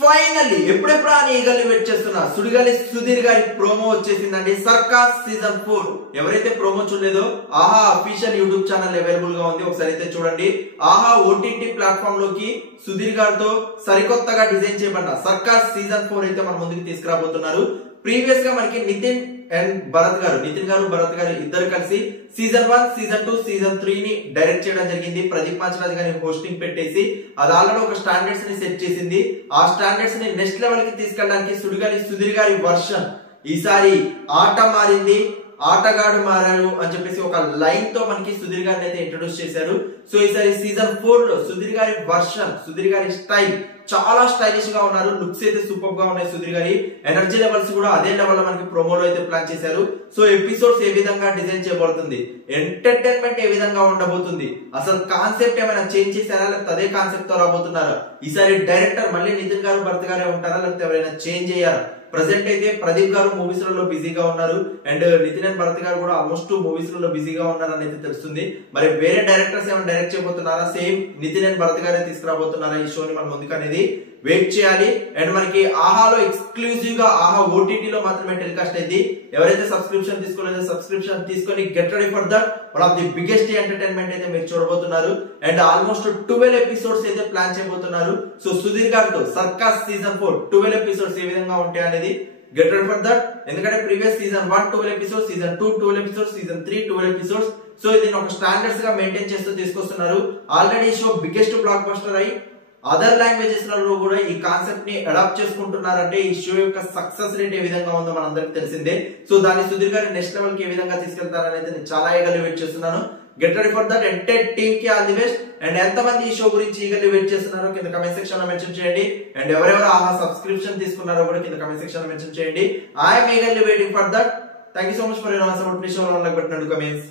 Finally ఎప్పుడెప్పుడు అని ఈగల్ని wait చేస్తున్నా సుడిగాలి సుధీర్ గారి ప్రోమో వచ్చేసిందండి. సర్కార్ సీజన్ 4 ఎవరైతే ప్రోమో చూడలేదో ఆహా అఫీషియల్ యూట్యూబ్ ఛానల్ అవైలబుల్ గా ఉంది, ఒకసారి అయితే చూడండి. ఆహా ఓటీటీ ప్లాట్ఫామ్ లోకి సుధీర్ గారితో సరికొత్తగా డిజైన్ చేయబడ్డ సర్కార్ సీజన్ 4 అయితే మన ముందుకు తీసుకురాబోతున్నారు. ప్రీవియస్ గా మనకి నితిన్ గారు భరత్ గారు ఇద్దరు కలిసి సీజన్ 1, సీజన్ 2, సీజన్ 3 ని డైరెక్ట్ చేయడం జరిగింది. ప్రదీప్ మాచరాజ్ గారిని హోస్టింగ్ పెట్టేసి అది ఆల్రెడీ ఒక స్టాండర్డ్స్ ని సెట్ చేసింది. ఆ స్టాండర్డ్స్ ని నెక్స్ట్ లెవెల్ కి తీసుకెళ్ళడానికి సుడిగాలి సుధీర్ గారి వర్షన్ ఈసారి ఆట మారింది, ఆటగాడు మారారు అని చెప్పేసి ఒక లైన్ తో మనకి సుధీర్ గారిని అయితే ఇంట్రొడ్యూస్ చేశారు. సో ఈసారి సీజన్ 4 లో సుధీర్ గారి వర్షన్, సుధీర్ గారి స్టైల్ చాలా స్టైలిష్ గా ఉన్నారు. లుక్స్ అయితే సూపర్ గా ఉన్నాయి. సుధీర్ గారి ఎనర్జీ లెవెల్స్ కూడా అదే లెవెల్ లో మనకి ప్రోమోలో అయితే ప్లాన్ చేశారు. సో ఎపిసోడ్స్ ఏ విధంగా డిజైన్ చేయబడుతుంది, ఎంటర్టైన్మెంట్ ఏ విధంగా ఉండబోతుంది, అసలు కాన్సెప్ట్ ఏమైనా చేంజ్ చేశారా లేకపోతే అదే కాన్సెప్ట్ తో రాబోతున్నారా, ఈసారి డైరెక్టర్ మళ్ళీ నితిన్ గారు భరత్ గారే ఉంటారా లేకపోతే ఎవరైనా చేంజ్ అయ్యారా. ప్రెసెంట్ అయితే ప్రదీప్ గారు మూవీస్ లలో బిజీగా ఉన్నారు అండ్ నితిన్ అండ్ భరత్ గారు కూడా ఆల్మోస్ట్ మూవీస్ లలో బిజీగా ఉన్నారని అయితే తెలుస్తుంది. మరి వేరే డైరెక్టర్స్ ఏమైనా డైరెక్ట్ చేయబోతున్నారా, సేమ్ నితిన్ అండ్ భరత్ గారే తీసుకురాబోతున్నారా ఈ షోని మన ముందుకు అనేది వెయిట్ చేయాలి. అండ్ మనకి ఆహాలో ఎక్స్క్లూజివ్ గా ఆహా ఓటీటీ లో మాత్రమే టెలికాస్ట్ అయింది. ఎవరైతే సబ్స్క్రిప్షన్ తీసుకోలేదో సబ్స్క్రిప్షన్ తీసుకొని get ready for that one of the biggest entertainment అయితే మీరు చూడబోతున్నారు. అండ్ ఆల్మోస్ట్ 12 ఎపిసోడ్స్ అయితే ప్లాన్ చేయబోతున్నారు. సో సుధీర్ గారితో సర్కార్ సీజన్ 4 12 ఎపిసోడ్స్ ఏ విధంగా ఉంటాయి అనేది గెట్ రెడీ ఫర్ దట్. ఎందుకంటే previous season 1 12 episodes, season 2 12 episodes, season 3 12 episodes. So ఇది ఒక స్టాండర్డ్స్ గా మెయింటైన్ చేస్తూ తీసుకొస్తున్నారు. Already show biggest block buster అయి అదర్ లాంగ్వేజెస్ లలో కూడా ఈ కాన్సెప్ట్ ని అడాప్ట్ చేసుకుంటున్నారంటే ఈ షో యొక్క సక్సెస్ రేట్ ఏ విధంగా ఉందో మనందరికి తెలిసిందే. సో దాన్ని సుధీర్ గారి నెక్స్ట్ లెవెల్ కి ఏ విధంగా తీసుకెళ్తారనేది నేను చాలా ఈగర్లీ వెయిట్ చేస్తున్నాను. Get ready for that. Entire team కి ఆల్ ది బెస్ట్. అండ్ ఎంతమంది ఈ షో గురించి ఈగర్లీ వెయిట్ చేస్తున్నారో కింద కమెంట్ సెక్షన్ లో మెన్షన్ చేయండి. అండ్ ఎవరెవరు ఆహా సబ్స్క్రిప్షన్ తీసుకున్నారో కూడా కింద కమెంట్ సెక్షన్ లో మెన్షన్ చేయండి. I'm eagerly waiting for that. Thank you so much for your support. Please show like button and comments.